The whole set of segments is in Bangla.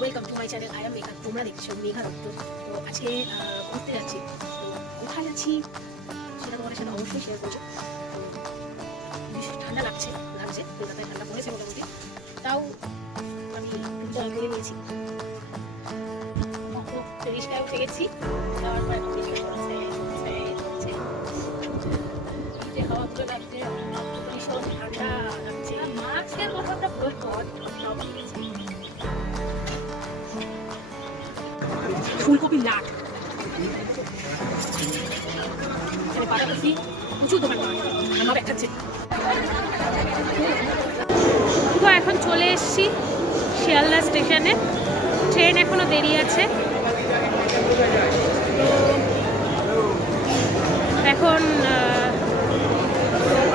Welcome to my channel I am Megha তোমরা দেখছ মেঘা দত্ত তো আজকে ঘুরতে যাচ্ছি। কোথায় যাচ্ছি? সেটা তোমাদের সাথে অবশ্যই শেয়ার করছি। বেশ ঠান্ডা লাগছে লাগছে, কলকাতায় ঠান্ডা পড়েছে মোটামুটি। তাও আমি জল করে নিয়েছি। রিক্সায় উঠে গেছি। পর যে হাওয়াগুলো লাগছে ঠান্ডা লাগছে। মাস্কের কথাটা বলব ফুলকপি লাট তো এখন চলে এসছি শিয়ালদা স্টেশনে। ট্রেন এখনও দেরি আছে। এখন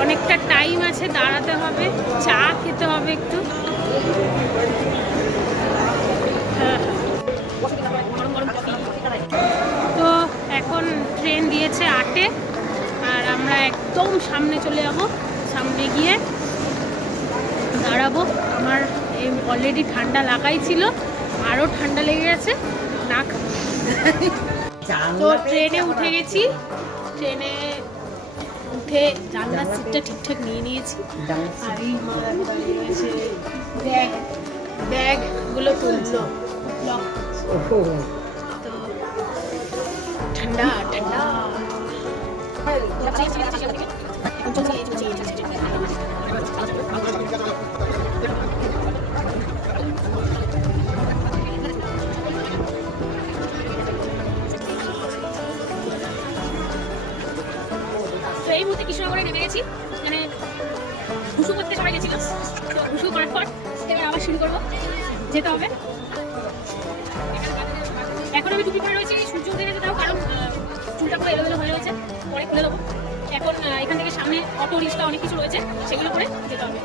অনেকটা টাইম আছে, দাঁড়াতে হবে, চা খেতে হবে একটু। সামনে চলে যাব। সামনে গিয়ে দাঁড়াবো। আমার এই অলরেডি ঠান্ডা লাগাই ছিল আরও ঠান্ডা লেগে গেছে। নাক তো ট্রেনে উঠে গেছি। ট্রেনে উঠে জানলার সিটটা ঠিকঠাক নিয়ে নিয়েছি। আর ব্যাগ ব্যাগগুলো তুলছো লক। তো ঠান্ডা ঠান্ডা। তো এই মুহূর্তে কৃষ্ণনগরে নেমে গেছি। মানে ঘুষু করতে সবাই গেছিল। তো ঘুষু করার পর এবার আবার শুরু করব। যেতে হবে। এখন আমি টুপি পরে রয়েছি, সূর্য উঠে গেছে তাও, কারণ চুলটা পুরো এলোমেলো হয়ে রয়েছে পরে খুলে দেবো। এখন এখান থেকে সামনে অটো, রিক্সা, অনেক কিছু রয়েছে, সেগুলো করে যেতে হবে।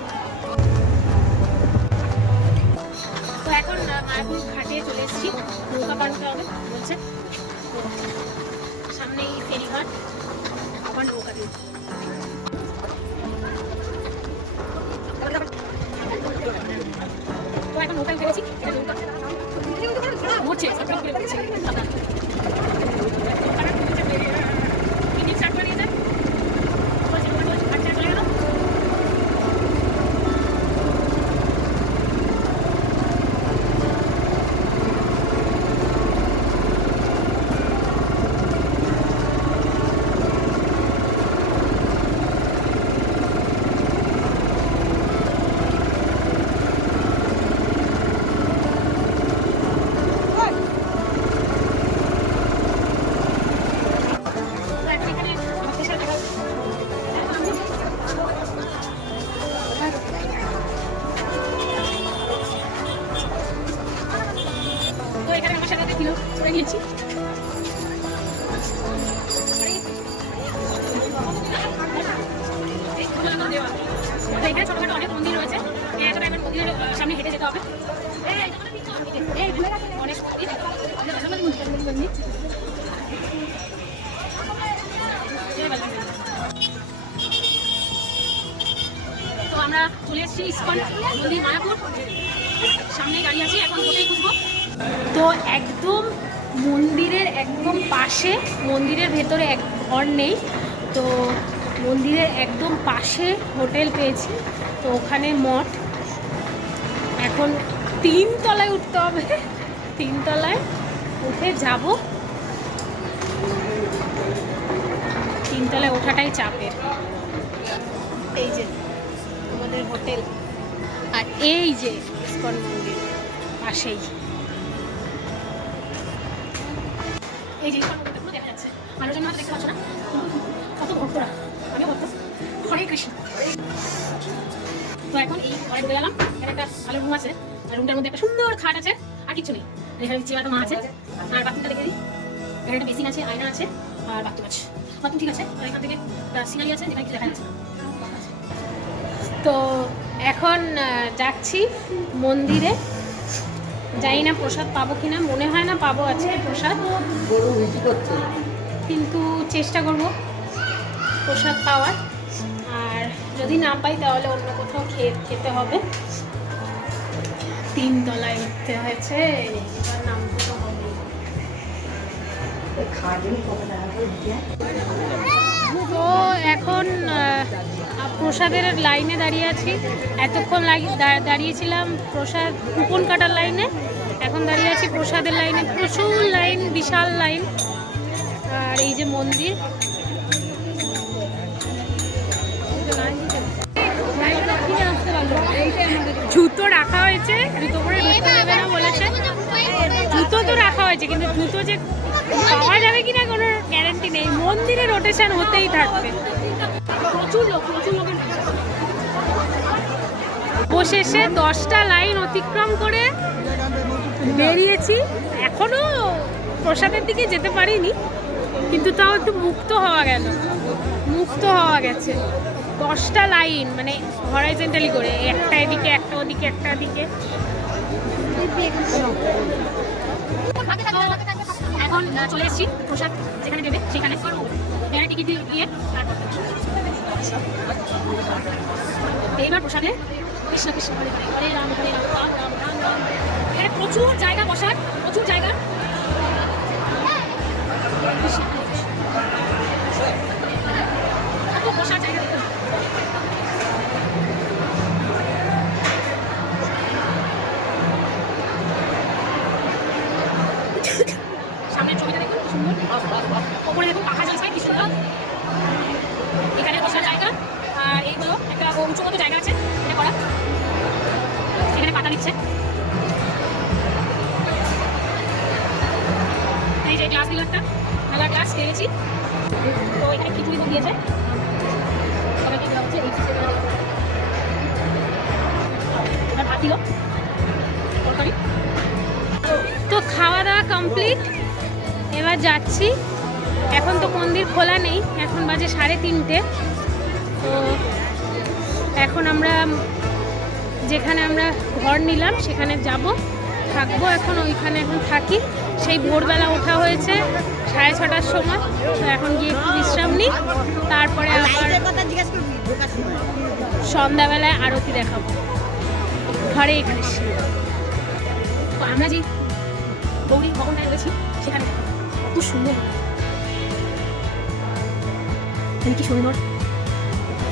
তো এখন মায়াপুর ঘাটে চলে এসেছি, নৌকা পার হবে, বলছে। সামনেই ফেরিঘাট। এখানে অনেক মন্দির রয়েছে। মন্দিরের সামনে হেঁটে যেতে হবে। তো আমরা চলে এসেছি ইস্কন মন্দির, মায়াপুর। সামনে গাড়ি আছে, এখন কোথায় খুঁজবো তো একদম মন্দিরের একদম পাশে, মন্দিরের ভেতরে এক ঘর নেই। তো মন্দিরের একদম পাশে হোটেল পেয়েছি, তো ওখানে মঠ। এখন তিন তলায় উঠতে হবে, তিন তলায় উঠে যাব। তিনতলায় ওঠাটাই চাপের। এই যে আমাদের হোটেল, আর এই যে ইস্কন মন্দির, পাশেই। এই যে ইস্কন দেখা যাচ্ছে। মানুষজন দেখতে পাচ্ছ না? কত ভক্তরা। আমি হরে কৃষ্ণ তো এখন এই ঘরে ঢুকে গেলাম এখানে একটা ভালো রুম আছে আর রুমটার মধ্যে একটা সুন্দর খাট আছে আর কিছু নেই। এখানে চেয়ার মা আছে আর বাথরুমটা দেখে দিই এখানে একটা বেসিন আছে আয়না আছে আর বাথরুম আছে। বাথরুম ঠিক আছে আর এখান থেকে একটা সিনারি আছে যেখানে কিছু দেখা যাচ্ছে তো এখন যাচ্ছি মন্দিরে। জানি না প্রসাদ পাবো কিনা মনে হয় না পাবো আজকে প্রসাদ। কিন্তু চেষ্টা করব। প্রসাদ পাওয়ার। আর যদি না পাই তাহলে অন্য কোথাও খেয়ে খেতে হবে। তিন তলায় উঠতে হয়েছে, এবার নামতে তো হবেই। তো এখন প্রসাদের লাইনে দাঁড়িয়ে আছি। এতক্ষণ দাঁড়িয়েছিলাম প্রসাদ, কুপন কাটার লাইনে। এখন দাঁড়িয়ে আছি প্রসাদের লাইনে। প্রচুর লাইন, বিশাল লাইন। আর এই যে মন্দির হয়েছে, কিন্তু জুতো যে পাওয়া যাবে কিনা কোনো গ্যারান্টি নেই। মন্দিরে রোটেশন হতেই থাকবে। প্রচুর লোক, প্রচুর লোকের দশটা লাইন অতিক্রম করে বেরিয়েছি। এখনও প্রসাদের দিকে যেতে পারিনি, কিন্তু তাও একটু মুক্ত হওয়া গেল। মুক্ত হওয়া গেছে। দশটা লাইন মানে হরাইজেন্টালি করে, একটা এদিকে, একটা ওদিকে একটা ওদিকে এখন চলে এসেছি পোশাক যেখানে দেবে, সেখানে। এখানে টিকিট দিয়ে এইবার প্রসাদে কৃষ্ণ কৃষ্ণ রাম রাম রাম রাম এখানে প্রচুর জায়গা বসার, প্রচুর জায়গা। গ্লাস পেয়েছি তো এখানে খিচুড়ি তো দিয়েছে তো খাওয়া দাওয়া কমপ্লিট এবার যাচ্ছি। এখন তো মন্দির খোলা নেই। এখন বাজে সাড়ে তিনটে। তো এখন আমরা যেখানে আমরা ঘর নিলাম, সেখানে যাব। থাকব এখন, ওইখানে এখন থাকি। সেই ভোরবেলা ওঠা হয়েছে সাড়ে ছটার সময়। তো এখন গিয়ে একটু বিশ্রাম নিই। তারপরে আবার সন্ধ্যাবেলায় আরতি দেখাবো। ঘরে কৃষ্ণ তো আমরা যে গৌরী ভবনটায় রয়েছি সেখানে কত সুন্দর। এখানে কি সুন্দর?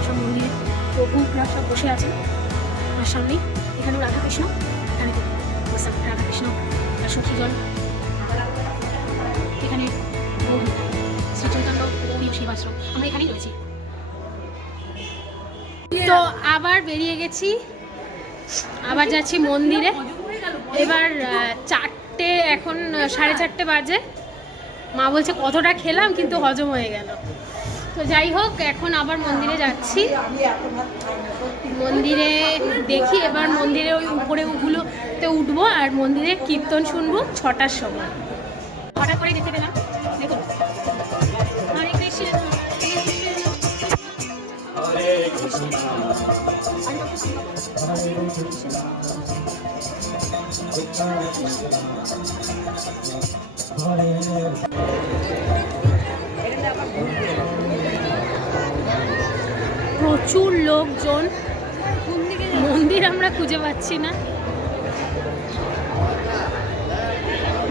সব মন্দিরে প্রভুরা সব বসে আছে আর সামনে এখানেও এখানে রাধাকৃষ্ণ বসে রাধা কৃষ্ণ আর সখীগণ। এখানে তো আবার বেরিয়ে গেছি, আবার যাচ্ছি মন্দিরে। এবার চারটে, এখন, সাড়ে চারটে বাজে। মা বলছে, কতটা খেলাম, কিন্তু হজম হয়ে গেল। তো যাই হোক, এখন আবার মন্দিরে যাচ্ছি। মন্দিরে দেখি, এবার মন্দিরে ওই উপরে ওগুলোতে উঠবো আর মন্দিরে কীর্তন শুনব ছটার সময়। হঠাৎ করে দেখতে পেলাম। প্রচুর লোকজন। মন্দির আমরা খুঁজে পাচ্ছি না।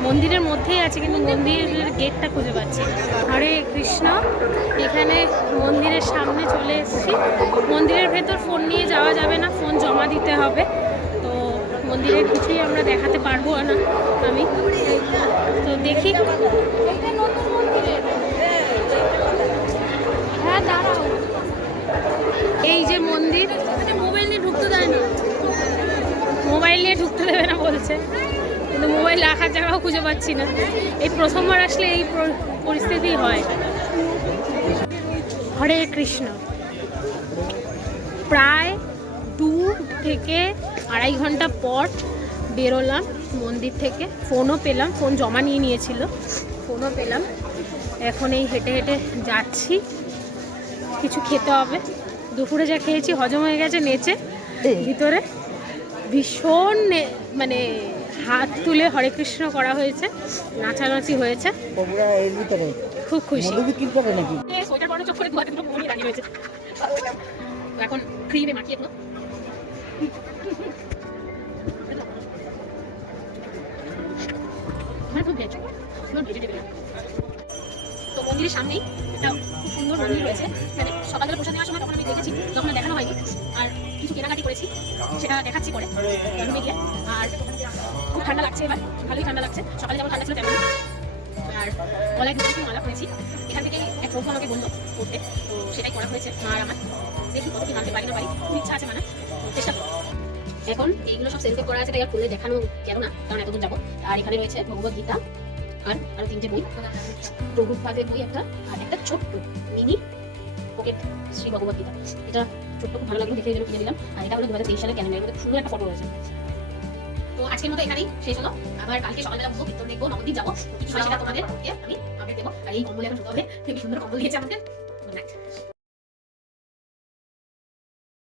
মন্দিরের মধ্যেই আছে কিন্তু মন্দিরের গেটটা খুঁজে পাচ্ছি। হরে কৃষ্ণ এখানে মন্দিরের সামনে চলে এসেছি। মন্দিরের ভেতর ফোন নিয়ে যাওয়া যাবে না ফোন জমা দিতে হবে। তো মন্দিরের কিছুই আমরা দেখাতে পারব না আমি। তো দেখি। হ্যাঁ দাঁড়াও। এই যে মন্দির। মোবাইল নিয়ে ঢুকতে দেয় না। মোবাইল নিয়ে ঢুকতে দেবে না বলছে। কিন্তু মোবাইল রাখার জায়গাও খুঁজে পাচ্ছি না। এই প্রথমবার আসলে এই পরিস্থিতি হয়। হরে কৃষ্ণ। প্রায় দু থেকে আড়াই ঘণ্টা পর বেরোলাম মন্দির থেকে। ফোনও পেলাম ফোন জমা নিয়ে নিয়েছিল। ফোনও পেলাম। এখন এই হেঁটে হেঁটে যাচ্ছি। কিছু খেতে হবে। দুপুরে যা খেয়েছি হজম হয়ে গেছে নেচে। ভিতরে ভীষণ মানে হাত তুলে হরে কৃষ্ণ করা হয়েছে, নাচানাচি হয়েছে। খুব খুশি। এখন ক্রিমে মাখিয়ে তো সামনেই একটা সুন্দর মন্দির আমি দেখেছি দেখানো হয়নি। আর কিছু কেনাকাটি করেছি, সেটা দেখাচ্ছি পরে গিয়ে আর ঠান্ডা লাগছে এবার। ভালোই ঠান্ডা লাগছে। সকালে যেমন ঠান্ডা ছিল তেমন আর গলায় দুটো মালা করেছি এখান থেকে এক বন্ধু আমাকে বলল করতে তো সেটাই করা হয়েছে আর আমার। দেখি কত কি মানতে পারি না পারি। খুব ইচ্ছা আছে মানে চেষ্টা করব। এখন এইগুলো সব সেলফি করা আছে তাই আর খুলে দেখানো কেন না কারণ এতদূর যাব। আর এখানে রয়েছে ভগবত গীতা আর আরও তিনটে বই। প্রভুপাদের বই একটা আর একটা ছোট্ট মিনি পকেট শ্রী ভগবত গীতা। এটা ছোট্ট, খুব ভালো লাগল, দেখে এই জন্য কিনে দিলাম আর এটা হলো দু হাজার তেইশ সালের ক্যালেন্ডারের মধ্যে খুব সুন্দর একটা ফটো রয়েছে। তো আজকের মতো এখানেই শেষ হলো। আবার কালকে সকালবেলা বলব কীর্তন দেখব, নবদ্বীপ যাব। কিছু সেটা তোমাদের আমি আপডেট দেবো। আর এই কম্বল এখন শুতে হবে। খুবই সুন্দর কম্বল দিয়েছে আমাদের